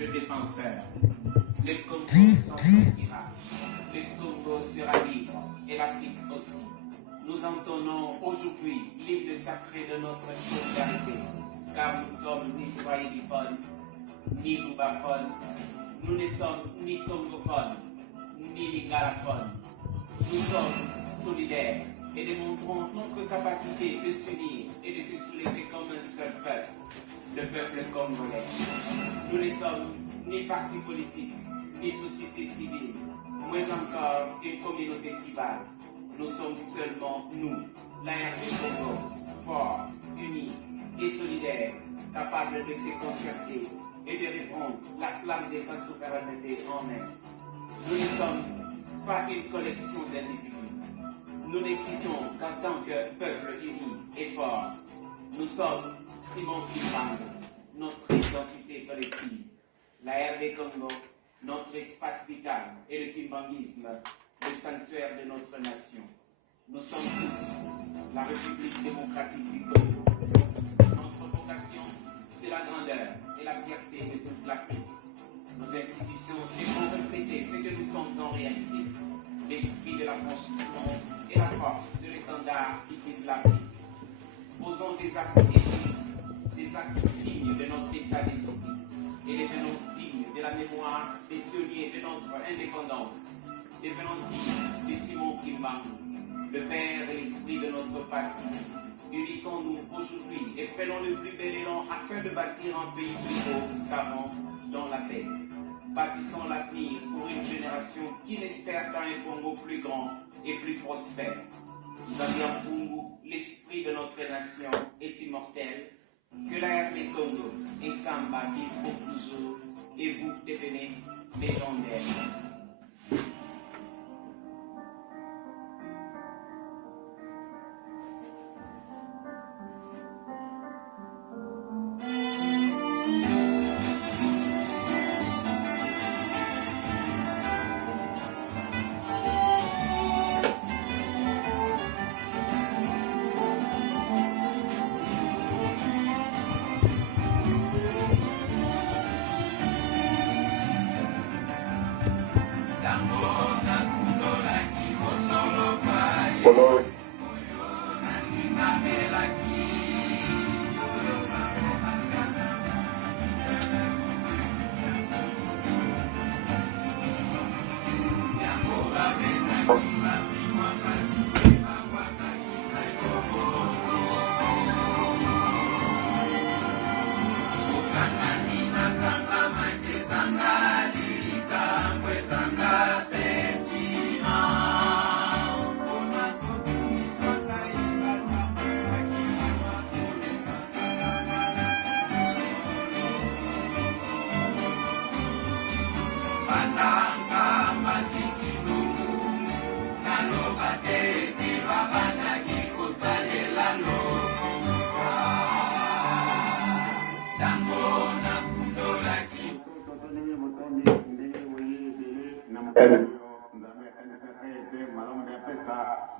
le défenseur. Le Congo s'en sortira. Le Congo sera libre et l'Afrique aussi. Nous entonnons aujourd'hui l'hymne sacré de notre solidarité, car nous sommes ni swahiliphones, ni loubaphones, nous ne sommes ni congophones, ni lingalaphones. Nous sommes solidaires et démontrons notre capacité de s'unir et de se soulever comme un seul peuple, le peuple congolais. Nous ne sommes ni parti politique, ni société civile, moins encore une communauté tribale. Nous sommes seulement nous, l'ARD Congo, forts, unis et solidaires, capables de se concerter et de répondre la flamme de sa souveraineté en main. Nous ne sommes pas une collection d'individus. Nous n'existons qu'en tant que peuple uni et fort. Nous sommes Simon Kimbangu, notre identité collective. La RD Congo, notre espace vital, et le kimbanguisme, le sanctuaire de notre nation. Nous sommes tous la République démocratique du Congo. Notre vocation, c'est la grandeur et la fierté de toute l'Afrique. Nos institutions devront refléter ce que nous sommes en réalité, l'esprit de l'affranchissement et la force de l'étendard qui guide l'Afrique. Posons des actes éthiques, des actes dignes de notre état d'esprit, et devenons dignes de la mémoire des pionniers de notre indépendance. Devenons dignes de Simon Kimbangu, le père et l'esprit de notre patrie. Unissons-nous aujourd'hui et prenons le plus bel élan afin de bâtir un pays plus beau qu'avant dans la paix. Bâtissons l'avenir pour une génération qui n'espère qu'à un Congo plus grand et plus prospère. Zambian Pungu, l'esprit de notre nation est immortel. Que la RD Congo et Kamba vivent pour toujours et vous devenez légendaires.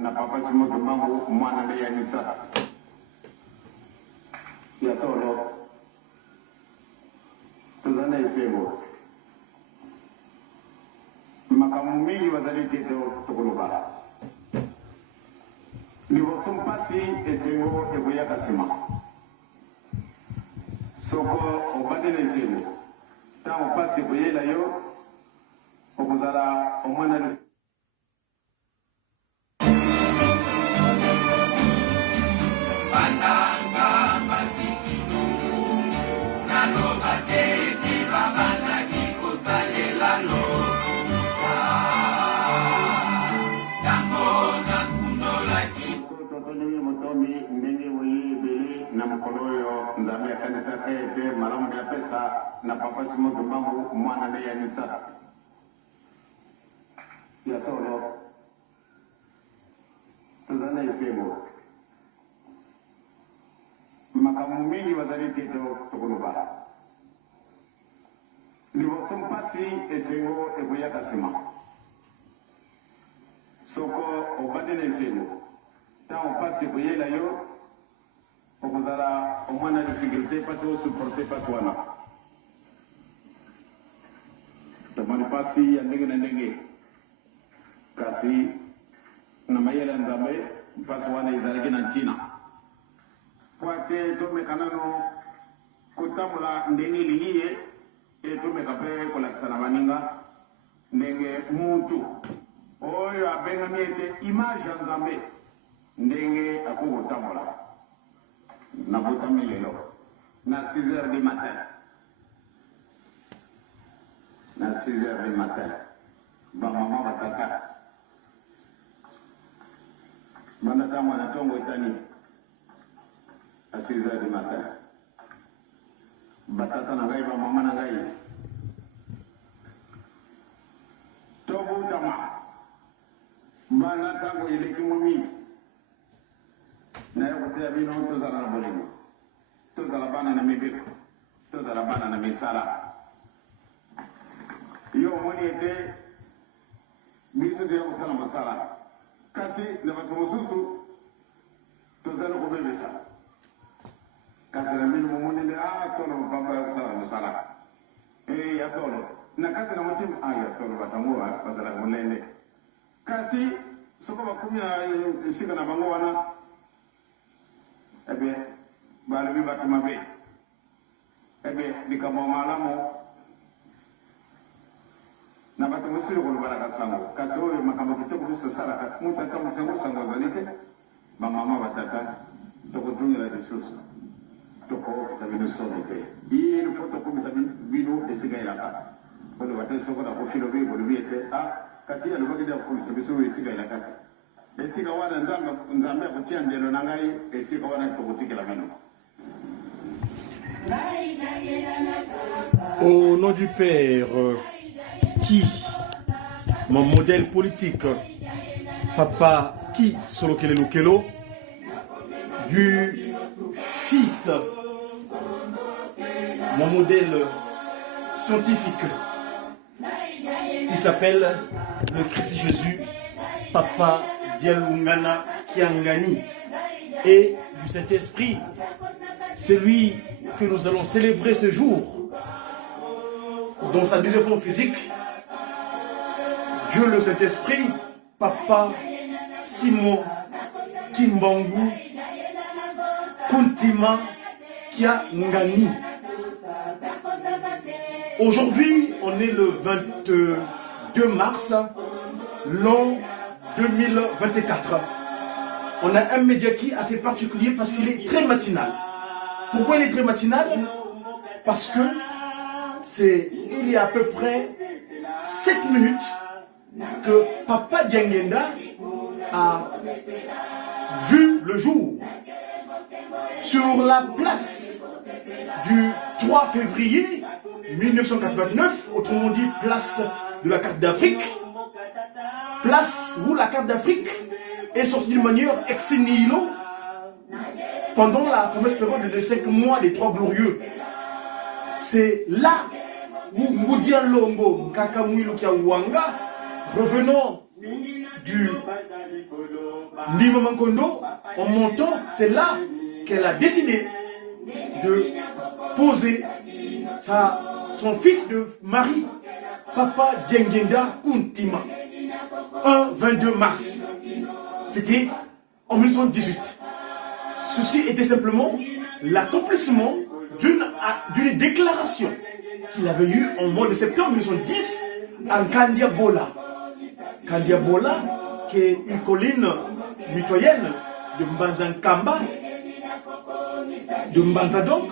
na papa simoto mambo mwana le yanisa ya solo tuzana isebo makamu mingi bazalite do tukuluba libo sumpasi esengo ebuya kasima soko obadele isebo tango pasi buyela yo okuzala omwana na papa simoto mambo mwana le yanisa ya solo tuzana isebo makamu mingi bazalite do tukuluba libo sumpasi esengo ebuya kasima soko obadele isebo tango pasi buyela yo okuzala omwana difficulté pato supporter paswana mpasi ya ndenge na ndenge kasi na mayele nzambe mpasi wana ezalaki na ntina po ate tomeka nano kotambola ndenge elingi ye e tomeka mpe kolakisa na baninga ndenge muntu oyo abengami ete image ya nzambe ndenge akokotambola nabotami lelo na 6h du matin na 6h du matin bamama batata banda ntango na ntongo etani a 6h du matin batata na ngai bamama na ngai tobutama banda ntango eleki mingi naye koteya bino tozala na bolingo tozala bana na mibeko tozala bana na misala yo omoni ete biso toya kosala mosala kasi na bato mosusu tozali kobebisa kasi na bino momoni nde solo papa ya kosala mosala ya solo na kati na motima ya solo batango bazalaka molende kasi soko bakomi na esika na bango wana ebe balobi bato mabe ebe likambo malamu na bato mosusu kolobalaka sango kasi oyo makambo kitoko biso tosalaka moto atambwisa yango sango azali te bamama batata tokotungela lisusu tokokisa bino soni te yinu po tokomisa bino esika elaka oloba te soko na kofilobi kolobi ete kasi alobaki te akokomisa biso oyo esika elaka te esika wana nzambe akotia ndelo na ngai esika wana tokotikela meno. Au nom du Père, qui, mon modèle politique, Papa qui Solokele Lukelo, du Fils, mon modèle scientifique, il s'appelle le Christ Jésus, Papa Dialungana Kiangani, et du Saint-Esprit, celui que nous allons célébrer ce jour, dans sa deuxième forme physique, Dieu le Saint-Esprit, Papa Simon Kimbangu Kuntima Kiangani. Aujourd'hui, on est le 22 mars, l'an 2024. On a un média qui est assez particulier parce qu'il est très matinal. Pourquoi il est très matinal? Parce que il y a à peu près 7 minutes que Papa Diangenda a vu le jour sur la place du 3 février 1989, autrement dit place de la carte d'Afrique, place où la carte d'Afrique est sortie d'une manière ex nihilo pendant la fameuse période de 5 mois des 3 glorieux. C'est là où Ngoudia Longo, Kakamouilo Kiawanga, revenant du Ndima Mankondo, en montant, c'est là qu'elle a décidé de poser son fils de mari, Papa Diangenda Kuntima, un 22 mars. C'était en 1918. Ceci était simplement l'accomplissement d'une déclaration qu'il avait eue en mois de septembre 1910 en Kandiabola. Kandiabola, qui est une colline mitoyenne de Mbanzankamba, de Mbanza donc.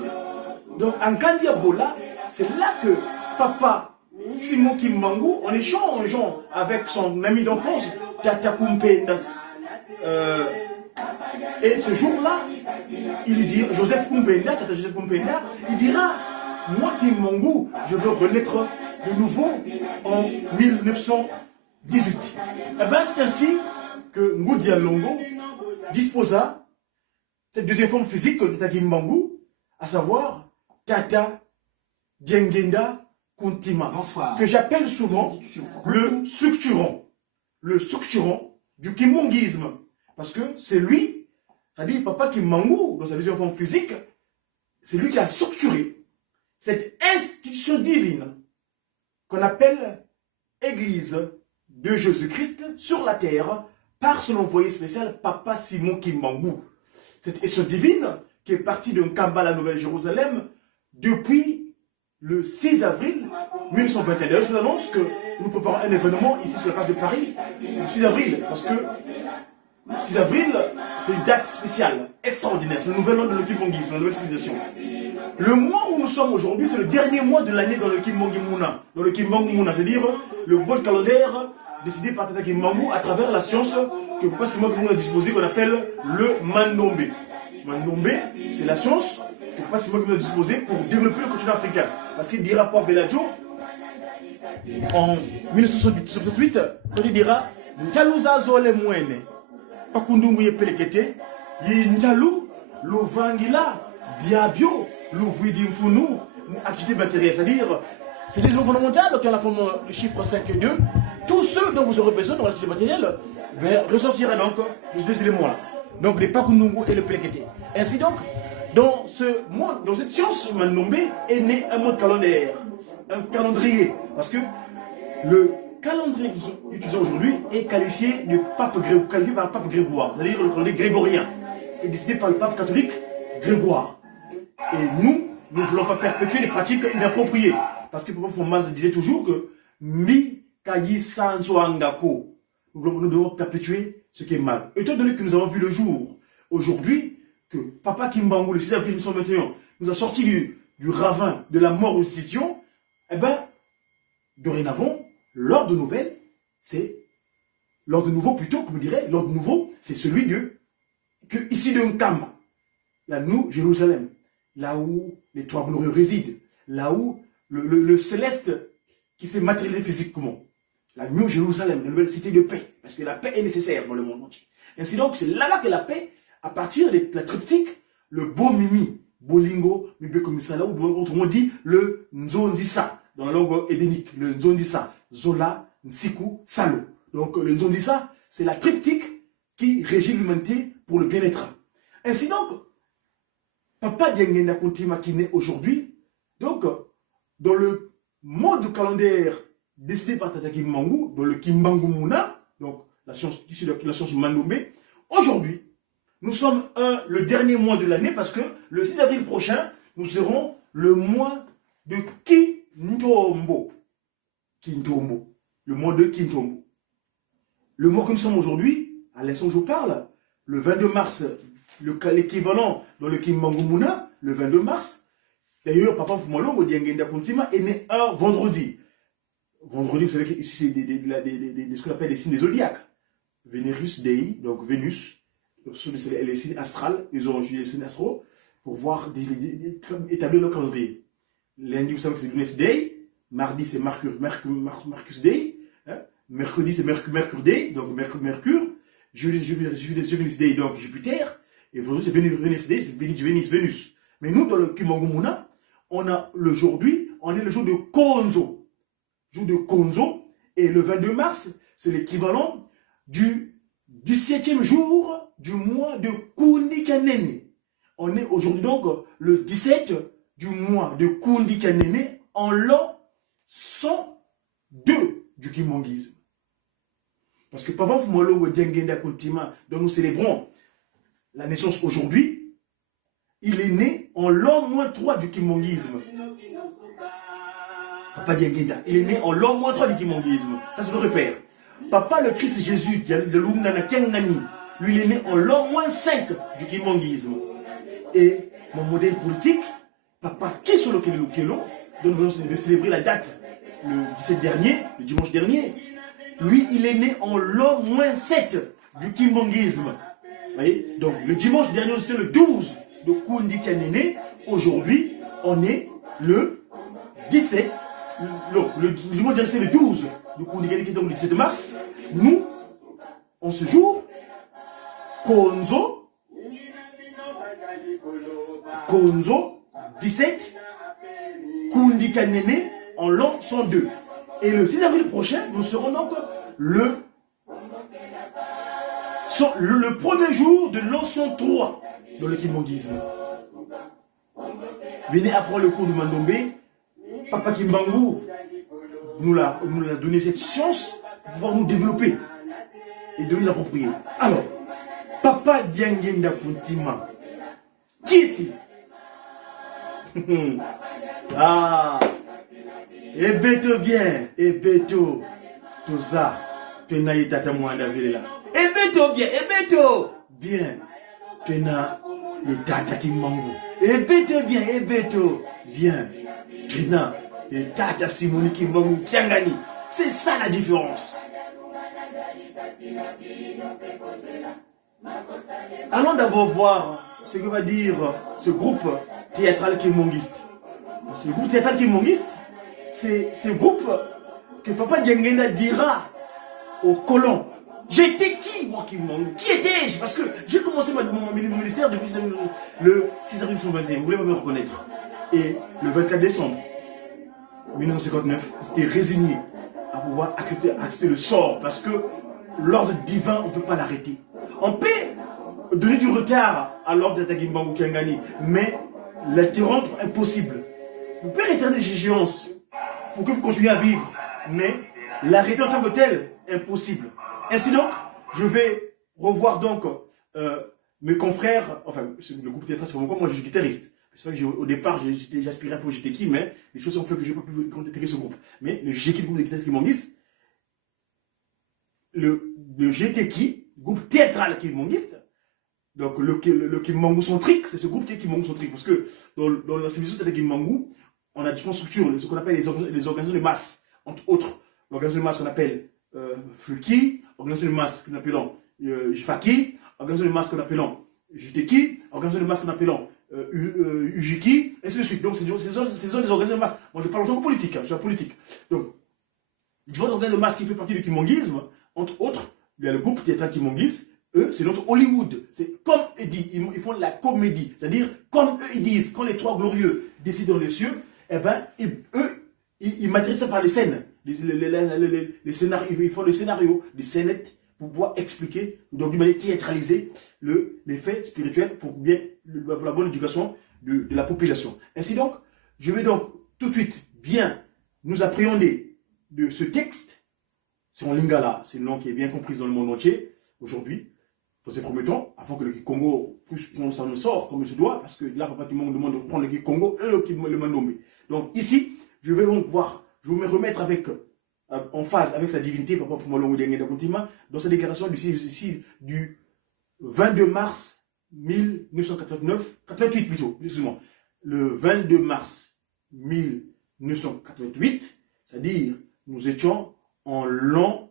Donc en Kandiabola, c'est là que Papa Simon Kimbangu, en échangeant avec son ami d'enfance, Tata Kumpendas, et ce jour-là, il lui dit, Joseph Kumpenda, Tata Joseph Kumpenda, il dira, moi Kimbangu, je veux renaître de nouveau en 1918. Et bien c'est ainsi que Ngoudia Longo disposa cette deuxième forme physique de Tata Kimbangu, à savoir Tata Diangenda Kuntima, que j'appelle souvent le structurant du kimongisme, parce que c'est lui, c'est-à-dire Papa Kimbangu, dans sa deuxième forme physique, c'est lui qui a structuré cette institution divine qu'on appelle Église de Jésus-Christ sur la terre par son envoyé spécial, Papa Simon Kimbangu. Cette mission divine qui est partie d'un Kamba à la Nouvelle-Jérusalem depuis le 6 avril 1921. Je vous annonce que nous préparons un événement ici sur la place de Paris, le 6 avril, parce que 6 avril, c'est une date spéciale, extraordinaire. C'est le nouvel an de l'Okimbanguisme, la nouvelle civilisation. Le mois où nous sommes aujourd'hui, c'est le dernier mois de l'année dans le Kimbangu Mouna. Dans le Kimbangu Mouna, c'est-à-dire le bon calendaire décidé par Tata Kimbangu à travers la science que Papa Simon Kimbangu a disposé, qu'on appelle le Mandombe. Mandombe, c'est la science que Papa Simon Kimbangu a disposé pour développer le continent africain. Parce qu'il dira pour Bellagio, en 1968, quand il dira Ntaluza Zole Mwene. Pakundungu ye pelekete, ye njalu, lo vangila, biabio, lo vidimfunu, activité matérielle. C'est-à-dire, c'est les éléments fondamentaux qui ont la forme du chiffre 5 et 2. Tous ceux dont vous aurez besoin dans l'activité matérielle ressortira donc de ces éléments-là. Donc les Pakundungu et le pelekete. Ainsi donc, dans ce monde, dans cette science, Mandombe est né un mode calendaire, un calendrier. Parce que le calendrier que nous utilisons aujourd'hui est qualifié par le pape Grégoire, c'est-à-dire le calendrier grégorien. C'est décidé par le pape catholique Grégoire. Et nous ne voulons pas perpétuer des pratiques inappropriées. Parce que Papa Fomaz disait toujours que Mi Kayi Sanzo Angako. Nous devons perpétuer ce qui est mal. Étant donné que nous avons vu le jour, aujourd'hui, que Papa Kimbangu, le 6 avril 1921, nous a sorti du ravin de la mort aux institutions, eh bien, dorénavant, l'ordre nouvelle, c'est l'ordre nouveau plutôt, comme on dirait, l'ordre nouveau, c'est celui ici de Nkamba, la New Jérusalem, là où les trois glorieux résident, là où le céleste qui s'est matérialisé physiquement, la New Jérusalem, la nouvelle cité de paix, parce que la paix est nécessaire dans le monde entier. Ainsi donc, c'est là que la paix, à partir de la triptyque, le beau mimi, bolingo, mibe komisala, ou autrement dit, le nzondisa, dans la langue édénique, le nzondisa, Zola, Nsiku, Salo. Donc le Nzondisa, c'est la triptyque qui régit l'humanité pour le bien-être. Ainsi donc, Papa Diengenda Kontima qui naît aujourd'hui, donc dans le mode calendaire décidé par Tata Kimbangu, dans le Kimbangu Mouna, donc la science issue de la science Mandombe, aujourd'hui, nous sommes le dernier mois de l'année parce que le 6 avril prochain, nous serons le mois de Kintombo. Kintombo, le mois de Kintombo. Le mois que nous sommes aujourd'hui, à l'instant où je parle, le 22 mars, l'équivalent dans le Kimbangu Mouna, le 22 mars, d'ailleurs, Papa Fumalo, Diengenda Kuntima, est né un vendredi. Vendredi, vous savez que c'est ce qu'on appelle les signes des zodiaques. Vénérus Dei, donc Vénus, les signes astrales, ils ont utilisé les signes astraux pour voir, établir leur calendrier. Lundi, vous savez que c'est Lunes Dei. Mardi, c'est Mercus Day. Hein? Mercredi, c'est Mercure Day, donc Mercure. Jeudi, Venus Day, donc Jupiter. Et vendredi, c'est Venus Day, c'est Vénus. Mais nous, dans le Kimbangu Mouna, on a aujourd'hui, on est le jour de Konzo. Jour de Konzo. Et le 22 mars, c'est l'équivalent du 7e jour du mois de Kundikanene. On est aujourd'hui donc le 17 du mois de Kundikanene en l'an 102 du Kimbanguisme. Parce que Papa Fumolongo Diengenda Kuntima, dont nous célébrons la naissance aujourd'hui, il est né en l'an -3 du Kimbanguisme. Papa Diengenda, il est né en l'an -3 du Kimbanguisme. Ça, c'est le repère. Papa le Christ Jésus, de l'Umnana Kiangani, lui, il est né en l'an -5 du Kimbanguisme. Et mon modèle politique, Papa Kisolo Kelelo, dont nous venons de célébrer la date le 17 dernier, le dimanche dernier, lui, il est né en l'an -7 du Kimbanguisme. Vous voyez? Donc, le dimanche dernier, c'était le 12 de Kundi Kanene. Aujourd'hui, on est le 17. Non, le dimanche dernier, c'est le 12 de Kundi Kanene, donc le 17 mars. Nous, en ce jour, Konzo 17, Kundi Kanene en l'an 102. Et le 6 avril prochain, nous serons donc le premier jour de l'an 103 dans le Kimbanguisme. Venez apprendre le cours de Mandombe. Papa Kimbangu nous a donné cette chance pour pouvoir nous développer et de nous approprier. Alors, Papa Diangenda Kuntima, qui est-il? Ah, et Beto bien, et Beto, tout ça, Pena et Tata Mwanda Villa. Et Beto bien, et Beto bien, Pena et Tata Kimango. Et Beto bien, et Beto bien, Pena et Tata Simoni Kimango Kiangani. C'est ça la différence. Allons d'abord voir ce que va dire ce groupe théâtral kimonguiste. Ce groupe théâtral kimonguiste, c'est ce groupe que Papa Diangenda dira aux colons. J'étais qui, moi, Kimongu? Qui étais-je? Parce que j'ai commencé mon ministère depuis le 6 avril 2021. Vous voulez pas me reconnaître. Et le 24 décembre 1959, c'était résigné à pouvoir accepter le sort. Parce que l'ordre divin, on ne peut pas l'arrêter. On peut donner du retard à l'ordre d'Atagimbangu Kiangani, mais l'interrompre, impossible. Vous pouvez rétablir des échéances pour que vous continuiez à vivre, mais l'arrêter en tant que tel, impossible. Ainsi donc, je vais revoir donc mes confrères, enfin, le groupe théâtral, c'est vraiment moi je suis guitariste. C'est vrai qu'au départ, j'aspirais pour GTK, mais les choses ont fait que je n'ai pas pu intégrer ce groupe. Mais le GTK, le groupe de guitaristes kimonguistes, le GTK, groupe théâtral kimonguiste, donc le Kimangu centrique, c'est ce groupe qui est Kimangu centrique. Parce que dans la civilisation de Kimangu, on a différentes structures, ce qu'on appelle les organisations de masse. Entre autres, l'organisation de masse qu'on appelle Fulki, l'organisation de masse qu'on appelle Jifaki, l'organisation de masse qu'on appelle JTK, l'organisation de masse qu'on appelle Ujiki, et ainsi de suite. Donc, c'est des organisations de masse. Moi, je parle en tant que politique, je suis en politique. Donc, différentes organisations de masse qui font partie du kimonguisme, entre autres, il y a le groupe théâtral kimonguiste. Eux, c'est notre Hollywood. C'est comme eux disent, ils font de la comédie. C'est-à-dire, comme eux, ils disent, quand les trois glorieux décident dans les cieux, eh ben, eux, ils matérialisent ça par les scènes. Les scénarios, ils font les scénarios, les scénettes, pour pouvoir expliquer, donc d'une manière théâtralisée, les faits spirituels pour bien la bonne éducation de la population. Ainsi donc, je vais donc tout de suite bien nous appréhender de ce texte. C'est en lingala, c'est une langue qui est bien comprise dans le monde entier aujourd'hui. Dans ces premiers temps, avant que le Congo puisse prendre son sort comme il se doit, parce que là, Papa Kimongu demande de prendre le Congo et le Mandomé. Donc ici, je vais donc voir, je vais me remettre en phase avec sa divinité, Papa Fumalongo Diangenda Kuntima, dans sa déclaration du 22 mars 88 plutôt, excusez-moi, le 22 mars 1988, c'est-à-dire nous étions en l'an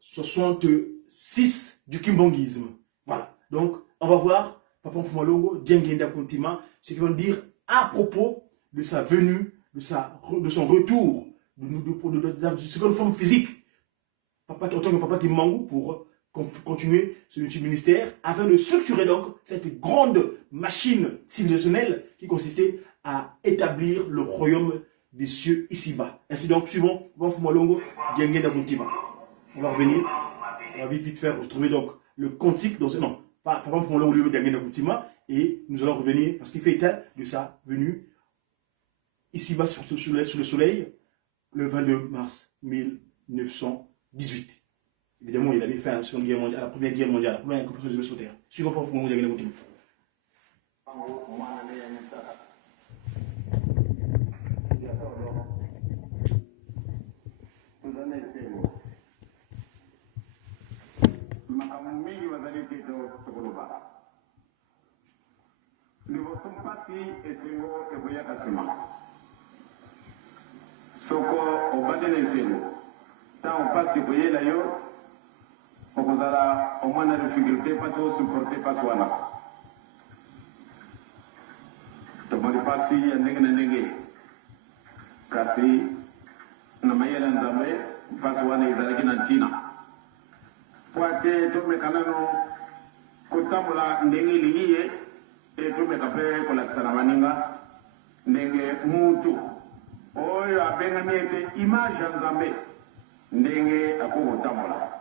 66 du kimbongisme. Voilà. Donc, on va voir Papa Fumalongo Diangenda Kuntima, ce qu'ils vont dire à propos de sa venue, de son retour, de seconde forme physique. En tant que Papa Kimangu pour continuer ce ministère afin de structurer donc cette grande machine civilisationnelle qui consistait à établir le royaume des cieux ici-bas. Ainsi donc, suivons Papa Fumalongo Diangenda Kuntima. On va revenir. On va vite faire retrouver donc le cantique dans ce nom. Papa Fumalongo Diangenda Kuntima, et nous allons revenir parce qu'il fait état de sa venue ici-bas sous le soleil le 22 mars 1918. Évidemment, il avait fait à la Seconde Guerre mondiale, à la Première Guerre mondiale, la première incursion des hommes sur Terre. Suivons Papa Fumalongo Diangenda Kuntima. Mingi wazali tito tukuluba liboso mpasi esengo eboya kasima soko obande na esengo ntango mpasi eboyela yo okozala omwana difficulté pato supporte mpasi wana tomoni mpasi ya ndenge na ndenge kasi na mayele ya nzambe mpasi wana ezalaki na ntina po ate tomeka nano kotambola ndenge elingi ye e tomeka mpe kolakisa na baninga ndenge mutu oyo abengami ete image ya nzambe ndenge akokotambola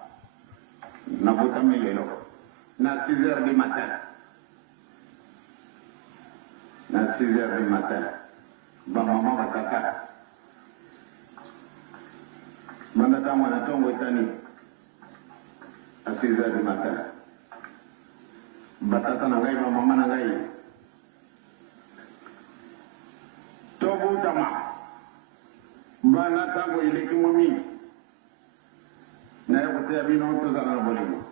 nabotami lelo na 6h du matin na 6h du matin bamama batata Mandata mwana tongo itani à 6h du matin. Batata na ngai ba mama na ngai. Tobu tama. Bana tango ile kimomi. Na yako tea bino tozala na bolimo.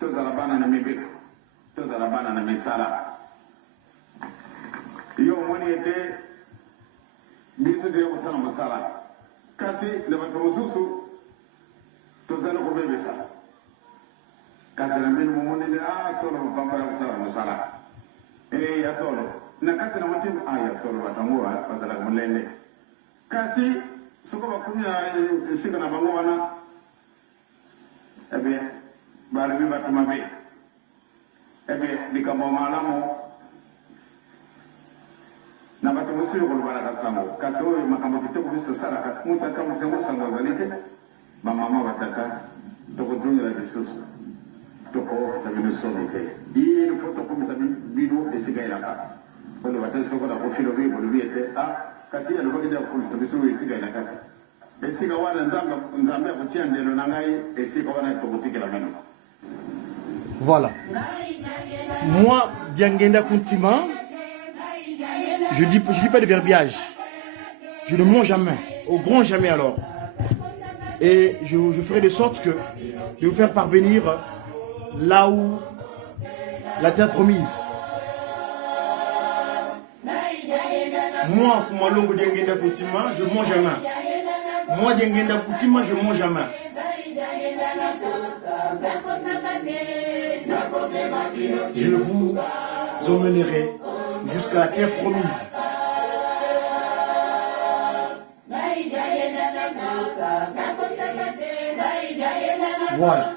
Tozala bana na mibeko. Tozala bana na misala. Yo mwani ete bisu de kusala masala. Kasi le batomususu tozala ko bebesa. Kasi na mbinu mumuni solo mpamba ya kusala masala. Ya solo. Na kati na matimu ya solo batangua pasala kumulende. Kasi suko bakumya shika na bango wana. Ebe balibi batumabe. Ebe bikamba malamu. Na batamusuyo kulubala kasango. Kasi oyo makambo kitoko biso saraka. Mutaka musengo sango zalike. Mama bataka. Toko dunga la bisusu. Toko sabino sono ke. Il faut toko sabino esiga ilaka. Kono batay soko da kofilo bi bolu ete kasi ya lobaki da kofilo sabiso esiga ilaka. Esiga wana nzambe kutia ndelo na ngai esiga wana toko tikela meno. Voilà. Moi, Diangenda Kuntima, je dis pas de verbiage. Je ne mens jamais, au grand jamais alors. Et je ferai de sorte que de vous faire parvenir là où la terre promise. Moi, Fumalongo Diangenda Kuntima, je ne mens jamais. Moi, Diangenda Kuntima, je ne mens jamais. Je vous emmènerai jusqu'à la terre promise. Voilà.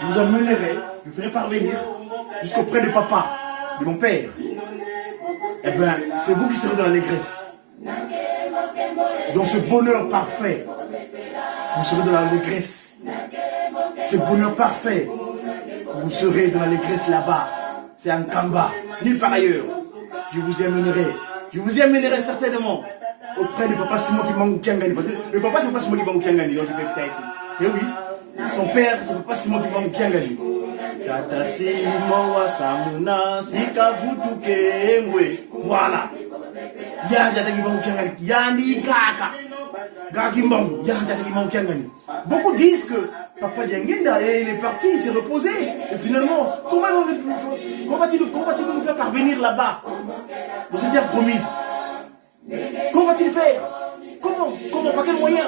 Je vous emmènerai, je vous ferai parvenir jusqu'auprès de papa, de mon père. Eh bien, c'est vous qui serez dans l'allégresse. Dans ce bonheur parfait, vous serez dans l'allégresse. Ce bonheur parfait, vous serez dans l'allégresse là-bas. C'est un Kamba, nulle part ailleurs. Je vous y amènerai. Je vous y amènerai certainement auprès du papa Simon qui manque Kiangani. Parce que le papa, c'est papa Simon qui manque Kiangani, donc je fais écouter ici. Et oui, son père, c'est papa Simon qui manque Kiangani. Tata Simon wa samuna sikavutu kemwe. Voilà. Beaucoup disent que Papa Diangenda il est parti, il s'est reposé. Et finalement, comment va-t-il nous faire parvenir là-bas? Dans cette terre promise. Comment va-t-il faire? Comment? Par quel moyen?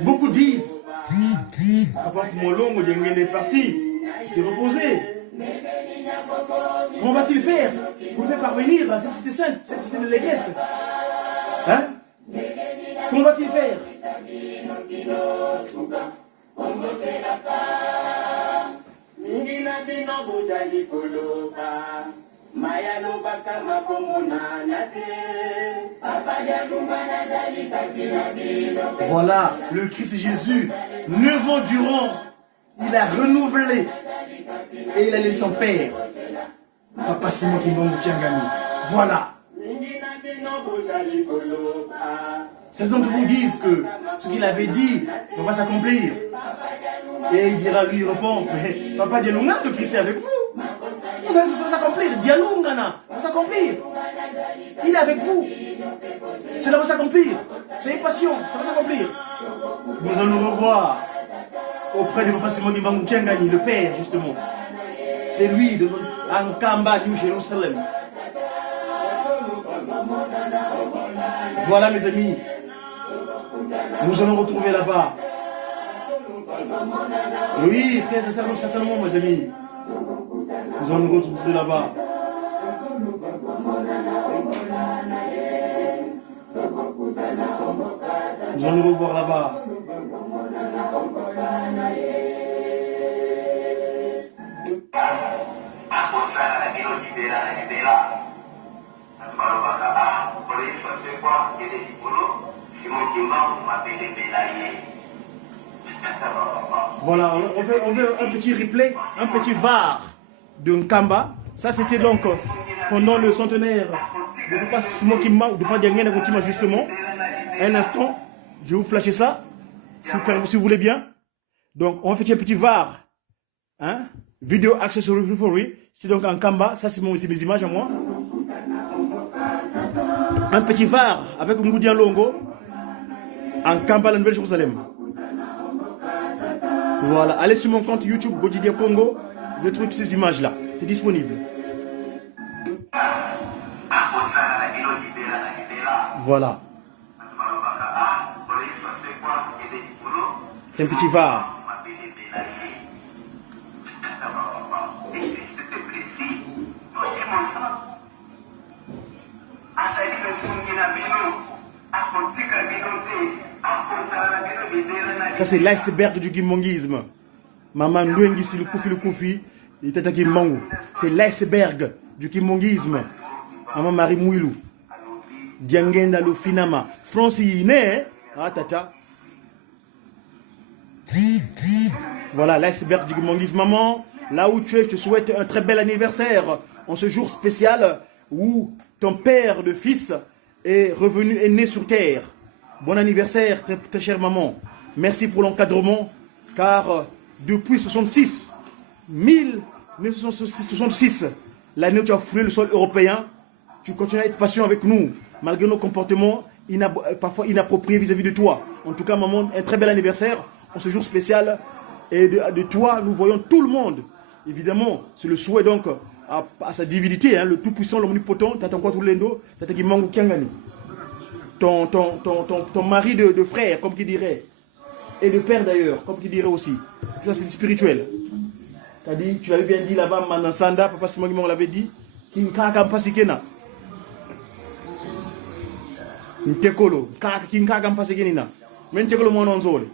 Beaucoup disent Papa Fumalongo Diangenda est parti, il s'est reposé. Comment va-t-il faire pour faire parvenir à cette cité sainte, cette cité de l'Église? Hein? Comment va-t-il faire? Voilà, le Christ Jésus, 9 ans durant, il a renouvelé et il a laissé son père. Papa Simon Kimbongo Kiangani. Voilà. Certains d'entre vous disent que ce qu'il avait dit ne va pas s'accomplir. Et il dira, lui, il répond, mais Papa Dialunga, le Christ est avec vous. Ça va s'accomplir. Dialungana, ça va s'accomplir. Il est avec vous. Cela va s'accomplir. Soyez patient, ça va s'accomplir. Nous allons nous revoir auprès de Papa Simon Kimbongo Kiangani, le Père, justement. C'est lui, de Ankamba, New Jérusalem. Voilà, mes amis. Nous allons retrouver là-bas. Oui, frère, c'est certainement, mes amis. Nous allons nous retrouver là-bas. Nous allons nous revoir là-bas. Voilà, on fait un petit replay, un petit VAR de Nkamba. Ça, c'était donc pendant le centenaire de Papa Smokima, de Papa Diangenda Kuntima, justement. Un instant, je vais vous flasher ça, si vous voulez bien. Donc, on va faire un petit VAR. Hein? Video Accessory Referee. C'est donc Nkamba. Ça, c'est mes images à moi. Un petit VAR avec Ngoudian Longo. Nkamba, la Nouvelle-Jérusalem. Voilà, allez sur mon compte YouTube Godidien Congo, vous allez trouver toutes ces images-là. C'est disponible. Voilà. C'est un petit VAR. Ça, c'est l'iceberg du kimongisme. Maman Ndouengi, si le koufi, il était à Kimongo. C'est l'iceberg du kimongisme. Maman Marie Mouilou. Diangenda le Finama. Francis né, ah tata. Voilà l'iceberg du kimongisme. Maman, là où tu es, je te souhaite un très bel anniversaire. En ce jour spécial où ton père de fils est né sur terre. Bon anniversaire, très chère maman. Merci pour l'encadrement, car depuis 1966, l'année où tu as foulé le sol européen, tu continues à être patient avec nous, malgré nos comportements parfois inappropriés vis-à-vis de toi. En tout cas, maman, un très bel anniversaire, en ce jour spécial, et de toi, nous voyons tout le monde. Évidemment, c'est le souhait donc à sa divinité, hein, le tout-puissant, l'omnipotent, Tatanko Toulendo, Tataki Mangu Kiangani. Ton mari de frère, comme qui dirait. Et de père d'ailleurs, comme qui dirait aussi. Ça c'est spirituel. Tu l'avais bien dit là-bas, Manansanda, Papa Simon l'avait dit, qui n'kaka mpasikena. Ntekolo, qui n'kaka mpasikena. Mais ntekolo mon onzole.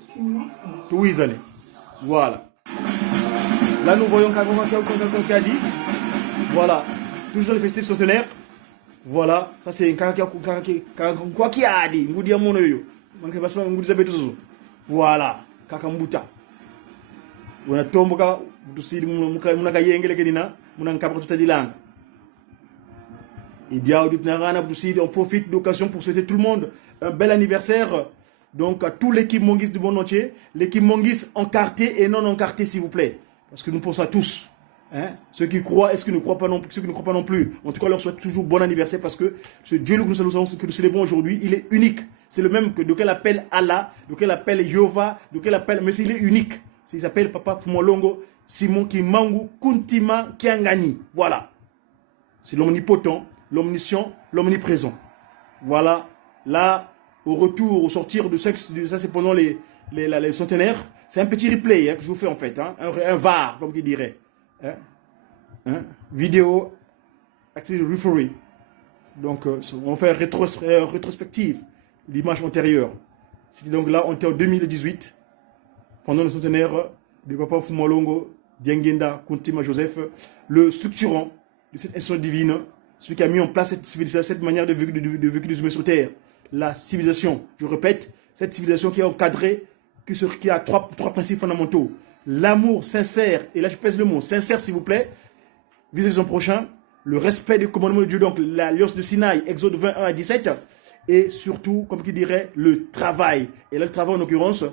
Tout isale. Voilà. Là nous voyons qui a dit. Voilà. Toujours le festival centenaire. Voilà. Ça c'est quoi qui a dit. Vous dire mon oeil. Voilà, kakambuta. On a tomboka, tu munaka yengele kenina, munaka dilanga. On profite de l'occasion pour souhaiter tout le monde un bel anniversaire. Donc à toute l'équipe Mongis du monde entier, l'équipe Mongis encartée et non encartée s'il vous plaît. Parce que nous pensons à tous. Hein? Ceux qui croient et ceux qui ne croient pas non plus, ceux qui ne croient pas non plus. En tout cas, leur souhaite toujours bon anniversaire parce que ce Dieu que nous célébrons aujourd'hui, il est unique. C'est le même que de quel appelle Allah, de quel appelle Jéhovah, de quel appelle, mais il est unique. Il s'appelle Papa Fumolongo Simon Kimangu Kuntima Kiangani. Voilà. C'est l'omnipotent, l'omniscient, l'omniprésent. Voilà. Là, au sortir de ça, c'est pendant les centenaires. C'est un petit replay que je vous fais en fait. Hein, un VAR, comme il dirait. Vidéo Accessory Referee. Donc on fait rétrospective l'image antérieure. C'était donc là, on était en 2018 pendant le centenaire de Papa Fumolongo Diangenda Kuntima Joseph, le structurant de cette institution divine, celui qui a mis en place cette civilisation, cette manière de vécu des humains sur terre. La civilisation, je répète, cette civilisation qui est encadrée, qui a trois principes fondamentaux. L'amour sincère, et là je pèse le mot, sincère s'il vous plaît, vis-à-vis de son prochain, le respect des commandements de Dieu, donc l'alliance de Sinaï, Exode 21 à 17, et surtout, comme qui dirait, le travail. Et là, le travail en l'occurrence,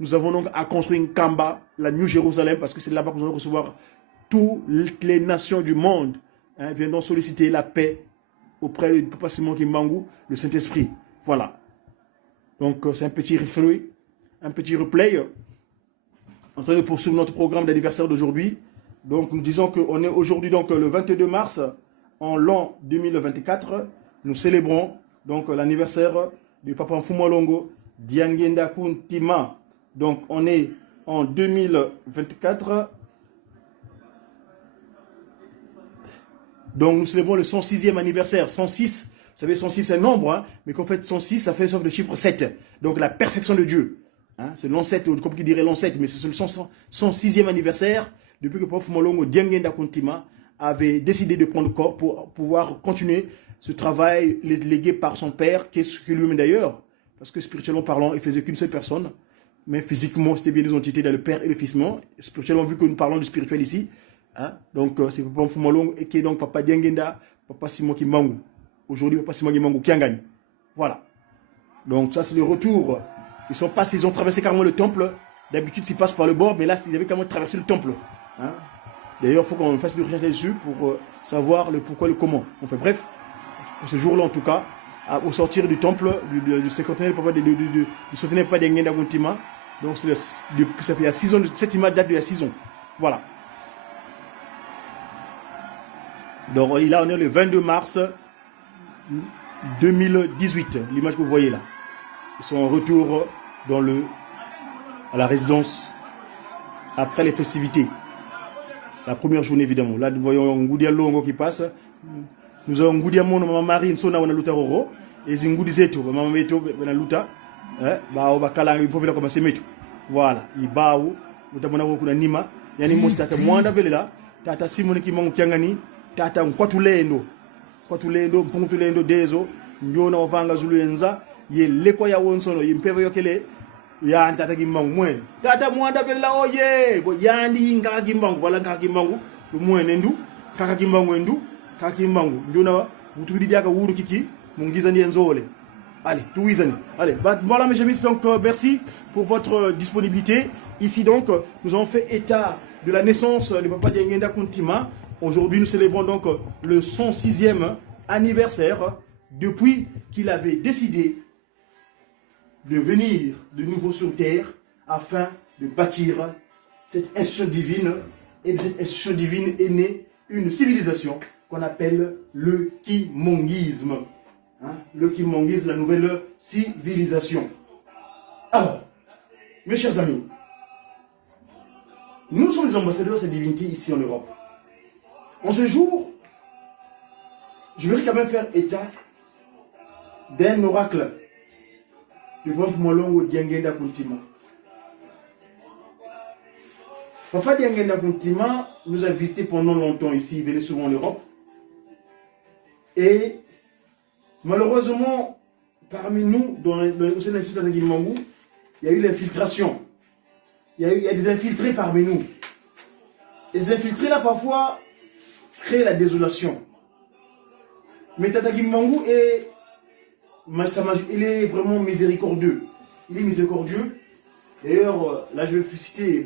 nous avons donc à construire une Kamba, la New Jérusalem, parce que c'est là-bas que nous allons recevoir toutes les nations du monde, viendront solliciter la paix auprès du Papa Simon Kimbangu, le Saint-Esprit. Voilà. Donc c'est un petit replay, en train de poursuivre notre programme d'anniversaire d'aujourd'hui. Donc nous disons qu'on est aujourd'hui donc le 22 mars en l'an 2024. Nous célébrons donc l'anniversaire du Papa Fumolongo Diangenda Kuntima. Donc on est en 2024. Donc nous célébrons le 106e anniversaire. 106, vous savez 106 c'est un nombre, hein, mais qu'en fait 106 ça fait sauf le chiffre 7. Donc la perfection de Dieu. Hein, c'est l'ancêtre, comme qui dirait l'ancêtre, mais c'est le 106e anniversaire depuis que le Papa Fumolongo Diangenda Kuntima avait décidé de prendre corps pour pouvoir continuer ce travail légué par son père, qui est lui-même d'ailleurs, parce que spirituellement parlant, il ne faisait qu'une seule personne, mais physiquement, c'était bien des entités dans le Père et le Fils. Spirituellement, vu que nous parlons du spirituel ici, hein, donc c'est Papa Mfumalongo et qui est donc Papa Diengenda, Papa Simon Kimbangu. Aujourd'hui, Papa Simon Kimbangu Kiangani. Voilà. Donc ça, c'est le retour. Ils ont traversé carrément le temple. D'habitude, ils passent par le bord, mais là, ils avaient carrément traversé le temple. Hein. D'ailleurs, il faut qu'on fasse des recherches là-dessus pour savoir le pourquoi, le comment. Enfin bref, pour ce jour-là en tout cas, au sortir du temple, du cinquantenaire du centenaire Papa Diengenda Kuntima, donc ça fait il y a 6 ans, cette image date d'il y a 6 ans. Voilà. Donc là, on est le 22 mars 2018, l'image que vous voyez là. Ils sont en retour à la résidence après les festivités. La première journée, évidemment. Là, nous voyons Ngoudia Longo qui passe. Nous avons Ngoudia Mono, Maman Marine, Sona, on a Luta Roro. Et Ngoudia Zeto, Maman Meto, on a Luta. Bao Bakala, il faut commencer Meto. Voilà. Il bao, notamment on a Nima. Yani Mosta, Mwanda Velela, Tata Simone qui manque Kiangani, Tata Nkwatulendo, Pongtulendo, Dezo, Nyona Ovanga Zuluenza, Ye Leko ya Wonsono, Yimpevo Yokele. Ya tata gimbangu mwen tata mwanda vela oye yandi ngaka gimbangu wala ngaka gimbangu mwen endu kaka gimbangu endu kaka gimbangu nduna utudi diaka wuru kiki mungiza ndi enzole. Allez, tout wizani. Allez, voilà mes amis, donc merci pour votre disponibilité. Ici donc, nous avons fait état de la naissance de Papa Diengenda Kuntima. Aujourd'hui, nous célébrons donc le 106e anniversaire depuis qu'il avait décidé de venir de nouveau sur terre afin de bâtir cette institution divine. Et de cette institution divine est née une civilisation qu'on appelle le kimongisme. Hein? Le kimongisme, la nouvelle civilisation. Alors, mes chers amis, nous sommes les ambassadeurs de cette divinité ici en Europe. En ce jour, je voudrais quand même faire état d'un oracle du Papa Mfumalongo Diengenda Kuntima. Papa Diengenda Kuntima nous a visité pendant longtemps ici, il venait souvent en Europe. Et malheureusement, parmi nous, au sein de l'Institut de Guillemangou, il y a eu l'infiltration. Il y a des infiltrés parmi nous. Et ces infiltrés là, parfois, créent la désolation. Mais Tata Guillemangou il est vraiment miséricordieux. Il est miséricordieux. D'ailleurs, là je vais citer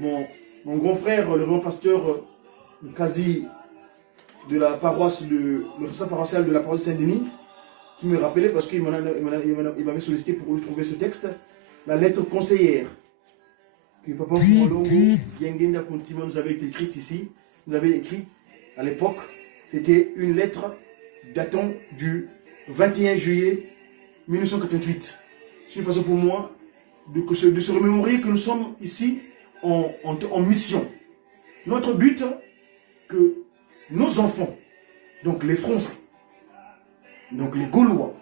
mon grand frère, le grand pasteur quasi de la paroisse, le responsable paroissial de la paroisse Saint-Denis, qui me rappelait parce qu'il m'avait sollicité pour lui trouver ce texte, la lettre conseillère que Papa Mfumalongo Diengenda Kuntima nous avait écrite ici. Nous avait écrit à l'époque, c'était une lettre datant du 21 juillet 1988. C'est une façon pour moi de se remémorer que nous sommes ici en mission. Notre but, que nos enfants, donc les Français, donc les Gaulois,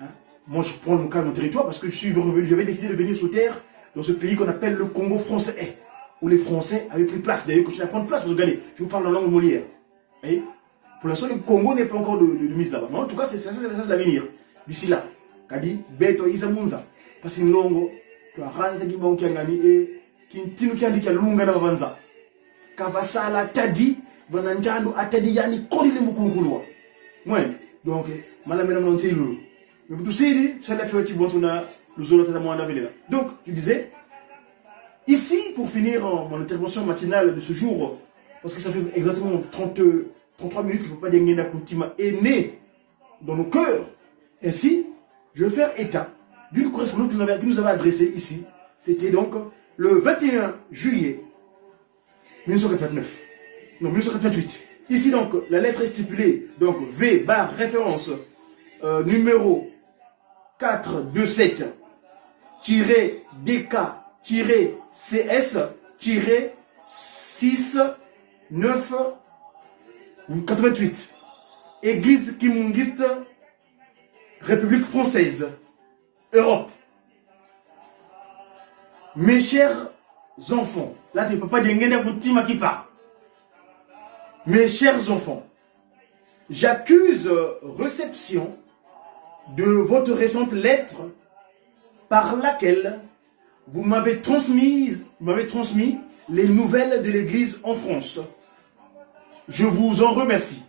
hein, moi je prends mon cas de mon territoire parce que j'avais décidé de venir sur terre dans ce pays qu'on appelle le Congo français, où les Français avaient pris place. D'ailleurs, continuent à prendre place, parce que regardez, je vous parle en langue Molière. Voyez, pour l'instant, le Congo n'est pas encore de mise là-bas. Mais en tout cas, c'est ça l'avenir. D'ici là, Kadi, Beto, Isamunza, parce que Longo, tu as ramené qui bon qui a gagné et qui tinu qui a dit qu'il y a lunga na babanza. Kavasala tadi, vananjano atadi yani kodi le mukunkulwa. Moi, donc, malamena non c'est lourd. Mais pour tout ça, ça l'a fait bon on a nous autres tellement en avenir. Donc, tu disais, ici, pour finir mon intervention matinale de ce jour, parce que ça fait exactement 33 minutes que Papa Diengenda Kuntima est né dans nos cœurs. Ainsi, je vais faire état d'une correspondance qui nous avait adressée ici. C'était donc le 21 juillet 1989. Non, 1988. Ici donc, la lettre est stipulée, donc V barre référence numéro 427 DK CS 6 9 88. Église Kimongiste, République française, Europe. Mes chers enfants, là c'est Papa Diengenda Kuntima qui parle. Mes chers enfants, j'accuse réception de votre récente lettre par laquelle vous m'avez transmis les nouvelles de l'Église en France. Je vous en remercie.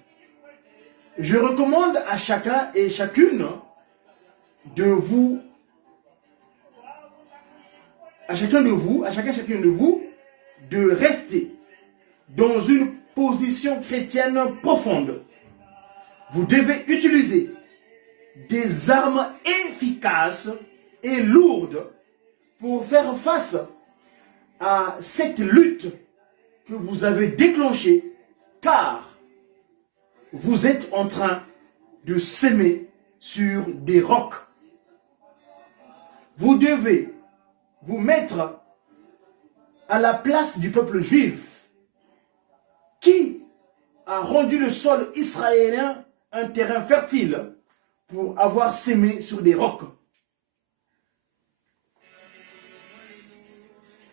Je recommande à chacun et chacune de vous, à chacun et chacune de vous, de rester dans une position chrétienne profonde. Vous devez utiliser des armes efficaces et lourdes pour faire face à cette lutte que vous avez déclenchée, car vous êtes en train de s'aimer sur des rocs. Vous devez vous mettre à la place du peuple juif qui a rendu le sol israélien un terrain fertile pour avoir sémé sur des rocs.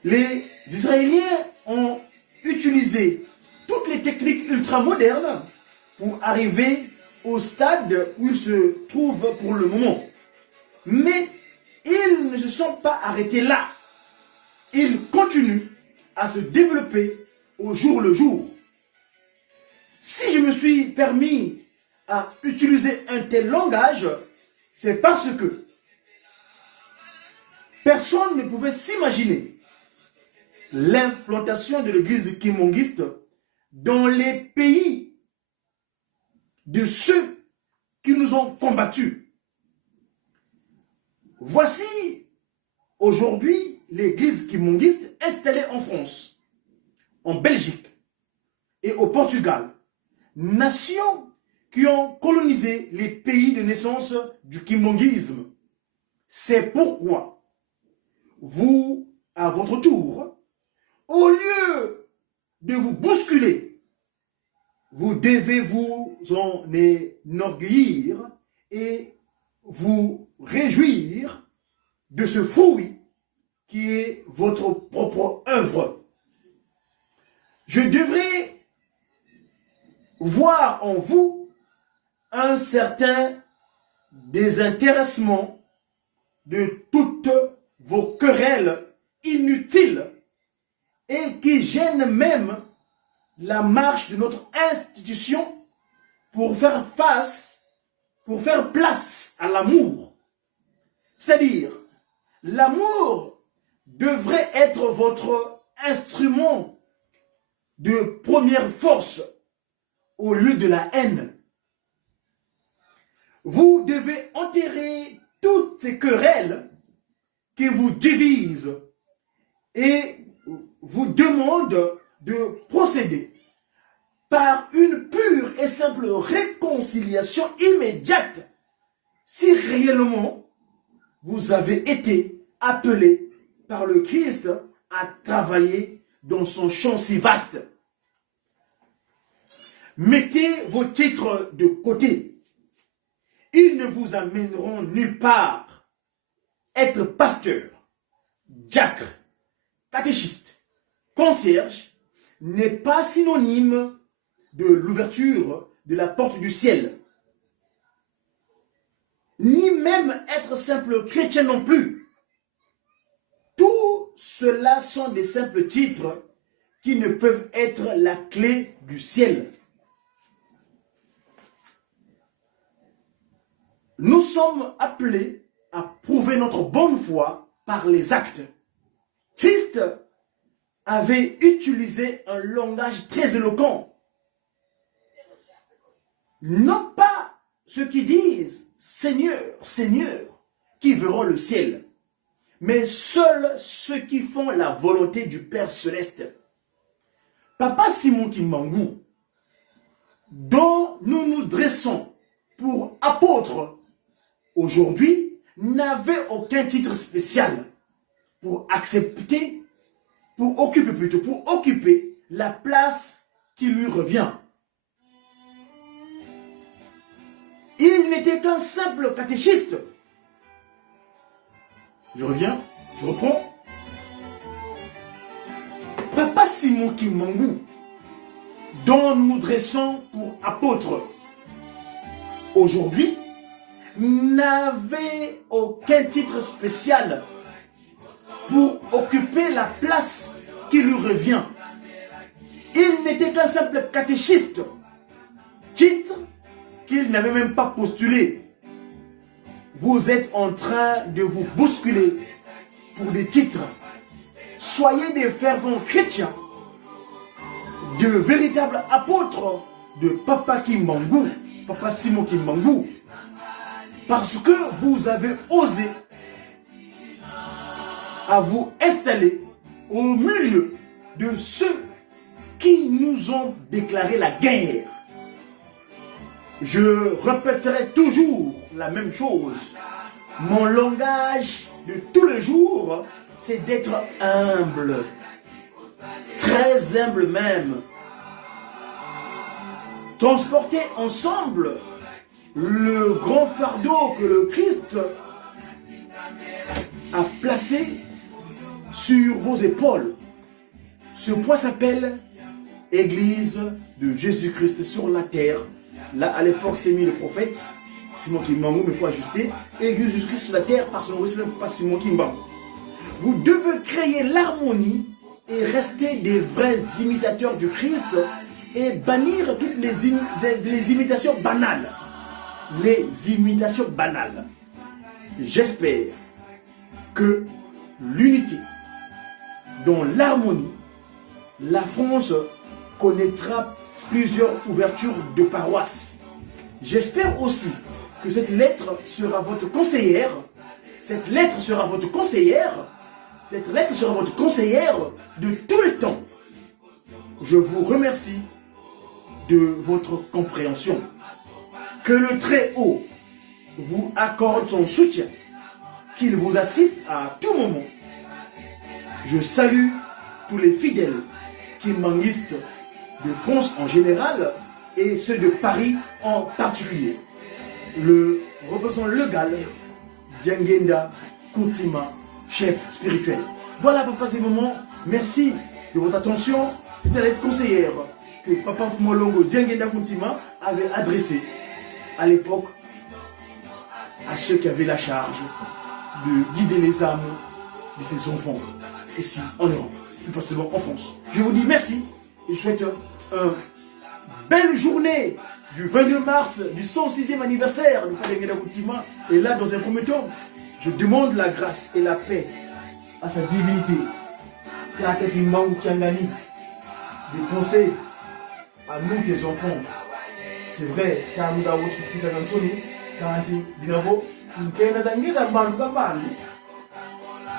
Les Israéliens ont utilisé toutes les techniques ultramodernes pour arriver au stade où ils se trouvent pour le moment. Mais ils ne se sont pas arrêtés là. Ils continuent à se développer au jour le jour. Si je me suis permis à utiliser un tel langage, c'est parce que personne ne pouvait s'imaginer l'implantation de l'église kimongiste dans les pays de ceux qui nous ont combattus. Voici aujourd'hui l'église kimongiste installée en France, en Belgique et au Portugal, nations qui ont colonisé les pays de naissance du kimongisme. C'est pourquoi vous, à votre tour, au lieu de vous bousculer, vous devez vous en enorgueillir et vous réjouir de ce fruit qui est votre propre œuvre. Je devrais voir en vous un certain désintéressement de toutes vos querelles inutiles et qui gênent même la marche de notre institution pour faire place à l'amour. C'est-à-dire, l'amour devrait être votre instrument de première force au lieu de la haine. Vous devez enterrer toutes ces querelles qui vous divisent et vous demandent de procéder par une pure et simple réconciliation immédiate si réellement vous avez été appelé par le Christ à travailler dans son champ si vaste. Mettez vos titres de côté. Ils ne vous amèneront nulle part. Être pasteur, diacre, catéchiste, concierge n'est pas synonyme de l'ouverture de la porte du ciel. Ni même être simple chrétien non plus. Tout cela sont des simples titres qui ne peuvent être la clé du ciel. Nous sommes appelés à prouver notre bonne foi par les actes. Christ avait utilisé un langage très éloquent. Non pas ceux qui disent « Seigneur, Seigneur » qui verront le ciel, mais seuls ceux qui font la volonté du Père Céleste. Papa Simon Kimbangu, dont nous nous dressons pour apôtre, aujourd'hui, n'avait aucun titre spécial pour occuper la place qui lui revient. Il n'était qu'un simple catéchiste. Je reprends. Papa Simon Kimbangu, dont nous nous dressons pour apôtre, aujourd'hui, n'avait aucun titre spécial pour occuper la place qui lui revient. Il n'était qu'un simple catéchiste, titre qu'il n'avait même pas postulé. Vous êtes en train de vous bousculer pour des titres. Soyez des fervents chrétiens, de véritables apôtres de Papa Kimbangu, Papa Simon Kimbangu, parce que vous avez osé à vous installer au milieu de ceux qui nous ont déclaré la guerre. Je répéterai toujours la même chose. Mon langage de tous les jours, c'est d'être humble. Très humble même. Transporter ensemble le grand fardeau que le Christ a placé sur vos épaules. Ce poids s'appelle Église de Jésus-Christ sur la terre. Là, à l'époque, c'était mis le prophète, Simon Kimbangu, mais il faut ajuster. Église de Jésus-Christ sur la terre, par son nom, pas Simon Kimbangu. Vous devez créer l'harmonie et rester des vrais imitateurs du Christ et bannir toutes les imitations banales. Les imitations banales. J'espère que l'unité, dans l'harmonie, la France connaîtra plusieurs ouvertures de paroisses. J'espère aussi que cette lettre sera votre conseillère. Cette lettre sera votre conseillère. Cette lettre sera votre conseillère de tout le temps. Je vous remercie de votre compréhension. Que le Très-Haut vous accorde son soutien, qu'il vous assiste à tout moment. Je salue tous les fidèles kimbanguistes de France en général et ceux de Paris en particulier. Le représentant légal Diangenda Kuntima, chef spirituel. Voilà pour passer le moment. Merci de votre attention. C'était la lettre conseillère que Papa Fumolongo Diangenda Kuntima avait adressée à l'époque à ceux qui avaient la charge de guider les âmes de ces enfants ici en Europe, plus précisément en France. Je vous dis merci et je souhaite une belle journée du 22 mars du 106e anniversaire de Père Diangenda Kuntima. Et là, dans un premier temps, je demande la grâce et la paix à sa divinité, Tata Kimbangu Kiangani, de penser à nous, tes enfants. C'est vrai, quand nous avons fait ça dans le sonné, quand nous avons fait ça dans le sonné,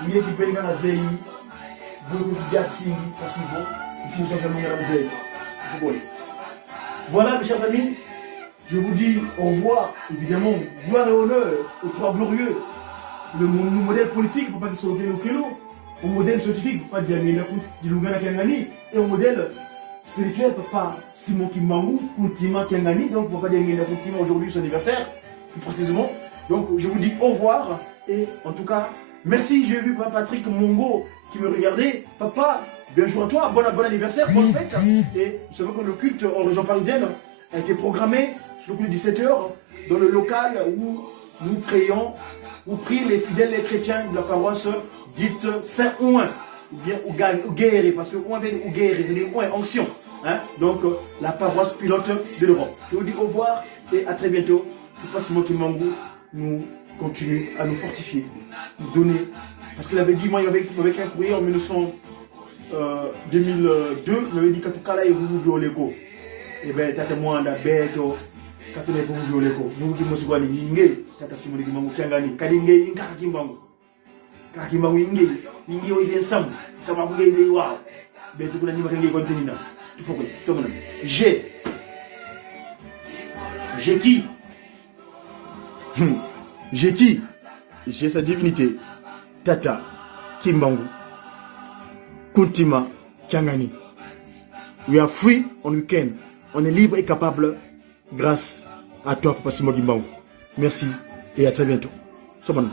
il y a qui peut être dans la zéi, beaucoup de diapsi, parce ici nous sommes jamais dans le. Voilà, mes chers amis, je vous dis au revoir, évidemment, gloire et honneur aux trois glorieux. Le modèle politique, il ne faut pas qu'il soit au modèle scientifique, il ne faut pas dire et au modèle spirituel, papa Simon Kimbangu, Kuntima Kiangani, donc papa Diangenda Kuntima aujourd'hui, son anniversaire, plus précisément. Donc je vous dis au revoir et en tout cas, merci. J'ai vu papa Patrick Mongo qui me regardait. Papa, bien joué à toi, bon anniversaire, bonne fête. Et vous savez que le culte en région parisienne a été programmé sur le coup de 17h dans le local où nous prions, où prient les fidèles les chrétiens de la paroisse dite Saint-Ouin. Ou bien Ouguéré, parce que Ouguéré, c'est Ouin, onction. Hein? Donc, la paroisse pilote de l'Europe. Je vous dis au revoir et à très bientôt. Papa Simon Kimbangu nous continue à nous fortifier, nous donner. Parce qu'il avait dit, moi, il avait écrit un courrier en 2002, il m'avait dit, Katukala et vous violez quoi. Eh bien, tata moi, la bête, quand vous violez quoi. Vous qui m'avez dit, Yingé, tata Simon Kimbangu Kiangani, Kadingé, Yinka Kimbangu. Kimbangu Yingé. Ingi oise sam sama kugeze wa betu kuna nyima kenge kontinina tufoko tomona j'ai qui j'ai sa divinité Tata Kimbangu Kuntima Kiangani. We are free on week-end. On est libre et capable grâce à toi Papa Simon Kimbangu. Merci et à très bientôt. Somana.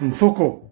Mfoko.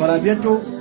Voilà, bientôt.